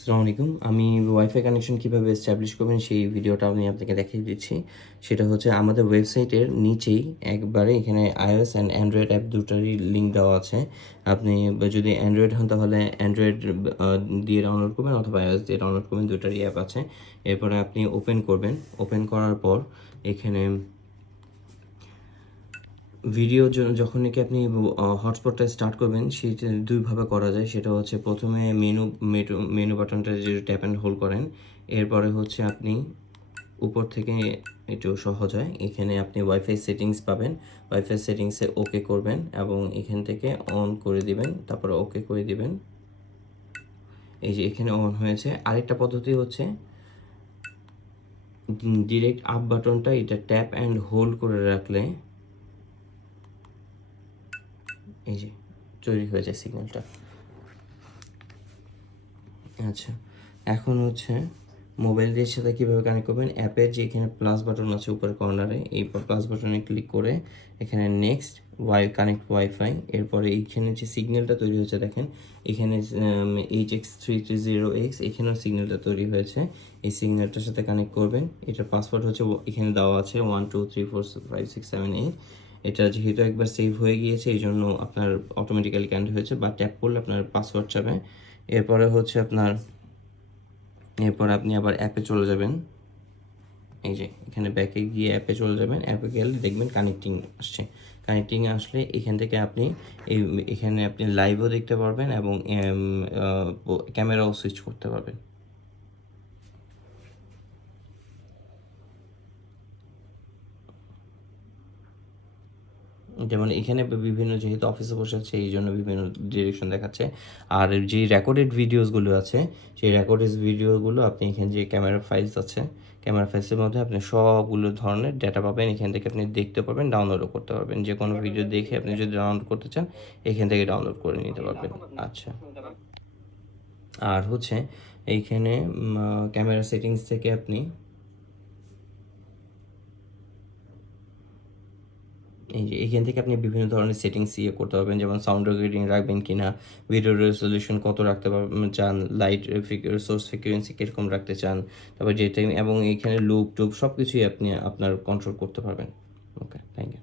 আসসালামু আলাইকুম। আমি ওয়াইফাই কানেকশন কিভাবে এস্টাবলিশ করবেন সেই ভিডিওটা আমি আপনাকে দেখিয়ে দিচ্ছি। সেটা হচ্ছে আমাদের ওয়েবসাইটের নিচেই একবারে এখানে iOS অ্যান্ড অ্যান্ড্রয়েড অ্যাপ দুটারই লিঙ্ক দেওয়া আছে। আপনি যদি অ্যান্ড্রয়েড হন তাহলে অ্যান্ড্রয়েড দিয়ে ডাউনলোড করবেন অথবা iOS দিয়ে ডাউনলোড করবেন, দুটারই অ্যাপ আছে। এরপরে আপনি ওপেন করবেন। ওপেন করার পর এখানে ভিডিও যখন নাকি আপনি হটস্পটটা স্টার্ট করবেন সেটা দুইভাবে করা যায়। সেটা হচ্ছে প্রথমে মেনু বাটনটা যে ট্যাপ অ্যান্ড হোল্ড করেন, এরপরে হচ্ছে আপনি উপর থেকে একটু সহজ হয়, এখানে আপনি ওয়াইফাই সেটিংস পাবেন। ওয়াইফাই সেটিংসে ওকে করবেন এবং এখান থেকে অন করে দিবেন, তারপরে ওকে করে দিবেন। এই যে এখানে অন হয়েছে। আরেকটা পদ্ধতি হচ্ছে ডিরেক্ট আপ বাটনটা এটা ট্যাপ অ্যান্ড হোল্ড করে রাখলে এই যে তৈরি হয়ে যায় সিগন্যালটা। আচ্ছা, এখন হচ্ছে মোবাইলের সাথে কীভাবে কানেক্ট করবেন। অ্যাপের যে এখানে প্লাস বাটন আছে উপরের কর্নারে, এই প্লাস বাটনে ক্লিক করে এখানে নেক্সট কানেক্ট ওয়াইফাই, এরপরে এইখানে যে সিগন্যালটা তৈরি হয়েছে দেখেন, এখানে HX330X এখানেও সিগন্যালটা তৈরি হয়েছে। এই সিগন্যালটার সাথে কানেক্ট করবেন। এটার পাসওয়ার্ড হচ্ছে এখানে দেওয়া আছে 12345678। এটা যেহেতু একবার সেভ হয়ে গিয়েছে এই জন্য আপনার অটোমেটিক্যালি কানেক্ট হয়েছে, বা ট্যাপ করলে আপনার পাসওয়ার্ড চাবে। এরপরে হচ্ছে এরপর আপনি আবার অ্যাপে চলে যাবেন। এই যে এখানে ব্যাকে গিয়ে অ্যাপে চলে যাবেন। অ্যাপে গেলে দেখবেন কানেক্টিং আসছে। কানেক্টিং আসলে এখান থেকে আপনি এখানে আপনি লাইভও দেখতে পারবেন এবং ক্যামেরাও সুইচ করতে পারবেন। যেমন এখানে বিভিন্ন, যেহেতু অফিসে বসে আছে এই জন্য বিভিন্ন ডিরেকশন দেখাচ্ছে। আর যে রেকর্ডেড ভিডিওসগুলো আছে সেই রেকর্ডেড ভিডিওগুলো আপনি এখানে যে ক্যামেরা ফাইলস আছে, ক্যামেরা ফাইলসের মধ্যে আপনি সবগুলো ধরনের ডেটা পাবেন। এখান থেকে আপনি দেখতে পারবেন, ডাউনলোডও করতে পারবেন। যে কোনো ভিডিও দেখে আপনি যদি ডাউনলোড করতে চান এখান থেকে ডাউনলোড করে নিতে পারবেন। আচ্ছা, আর হচ্ছে এইখানে ক্যামেরা সেটিংস থেকে আপনি এই যে এখান থেকে আপনি বিভিন্ন ধরনের সেটিংস করতে পারবেন, যেমন সাউন্ড রেকর্ডিং রাখবেন কিনা, ভিডিও রেজলিউশন কত রাখতে চান, লাইট সোর্স ফ্রিকোয়েন্সি কীরকম রাখতে চান, তারপর যে টাইম, এবং এখানে লুপ টুপ সব কিছুই আপনি আপনার কন্ট্রোল করতে পারবেন। ওকে, থ্যাংক ইউ।